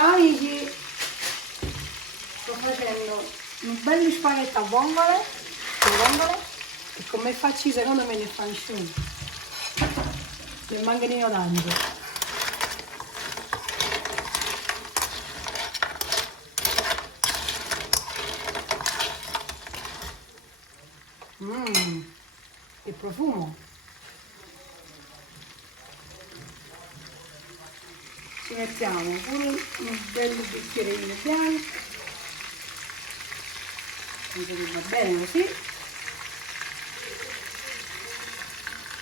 Ciao amici, sto facendo un bel spaghetto a vongole, e come faccio secondo me ne fa nessuno, nel manganino d'angelo. Che profumo! Ci mettiamo pure un bel bicchierino bianco, penso che va bene così.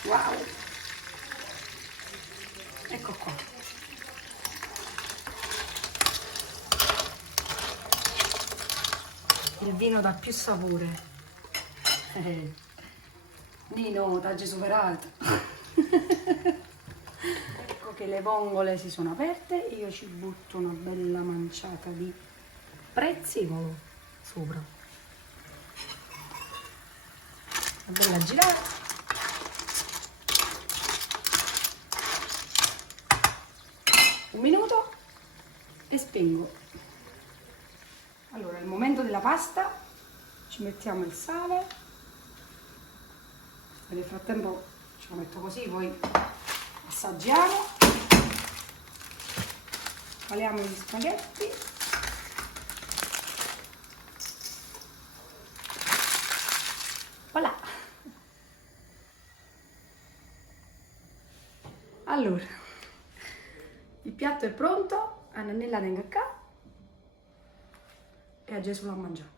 Wow, ecco qua. Il vino dà più sapore. Nino, t'ha già superato. Ecco che le vongole si sono aperte, io ci butto una bella manciata di prezzemolo sopra. Una bella girata. Un minuto e spengo. Allora, è il momento della pasta, ci mettiamo il sale. Nel frattempo ce lo metto così, poi assaggiamo, caliamo gli spaghetti, voilà. Allora, il piatto è pronto, Annanella tenga qua e a Gesù l'ha mangiato,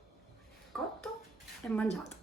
cotto e mangiato.